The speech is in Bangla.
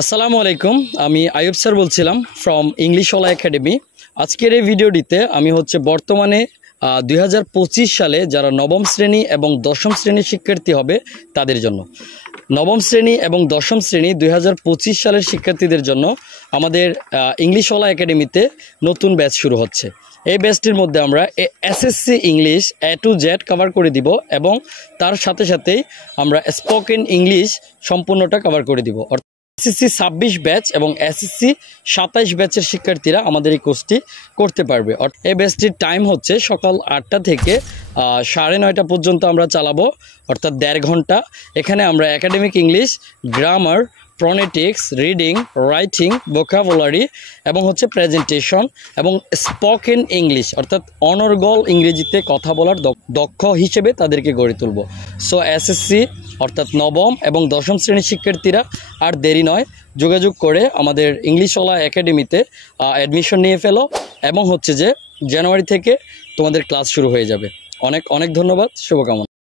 আসসালামু আলাইকুম। আমি আয়ুব স্যার বলছিলাম ফ্রম ইংলিশওয়ালা একাডেমি। আজকের এই ভিডিওটিতে আমি বর্তমানে 2025 সালে যারা নবম শ্রেণী এবং দশম শ্রেণীর শিক্ষার্থী হবে তাদের জন্য, নবম শ্রেণী এবং দশম শ্রেণী 2025 সালের শিক্ষার্থীদের জন্য আমাদের ইংলিশওয়ালা একাডেমিতে নতুন ব্যাচ শুরু হচ্ছে। এই ব্যাচটির মধ্যে আমরা SSC English A to Z cover করে দিব এবং তার সাথে সাথেই আমরা স্পোকেন ইংলিশ সম্পূর্ণটা কভার করে দিব। এসএসসি 26 ব্যাচ এবং এসএসসি 27 ব্যাচের শিক্ষার্থীরা আমাদের এই কোর্সটি করতে পারবে। এই ব্যাচটির টাইম হচ্ছে সকাল 8টা থেকে 9:30 পর্যন্ত আমরা চালাবো, অর্থাৎ 1.5 ঘন্টা। এখানে আমরা academic English, grammar, phonetics, reading, writing, vocabulary এবং প্রেজেন্টেশন এবং স্পোকেন ইংলিশ অর্থাৎ অনর্গল ইংরেজিতে কথা বলার দক্ষ হিসেবে তাদেরকে গড়ে তুলব। সো এসএসসি অর্থাৎ নবম এবং দশম শ্রেণীর শিক্ষার্থীরা আর দেরি নয়, যোগাযোগ করে আমাদের ইংলিশওয়ালা একাডেমিতে অ্যাডমিশন নিয়ে ফেলো এবং জানুয়ারি থেকে তোমাদের ক্লাস শুরু হয়ে যাবে। অনেক অনেক ধন্যবাদ, শুভকামনা।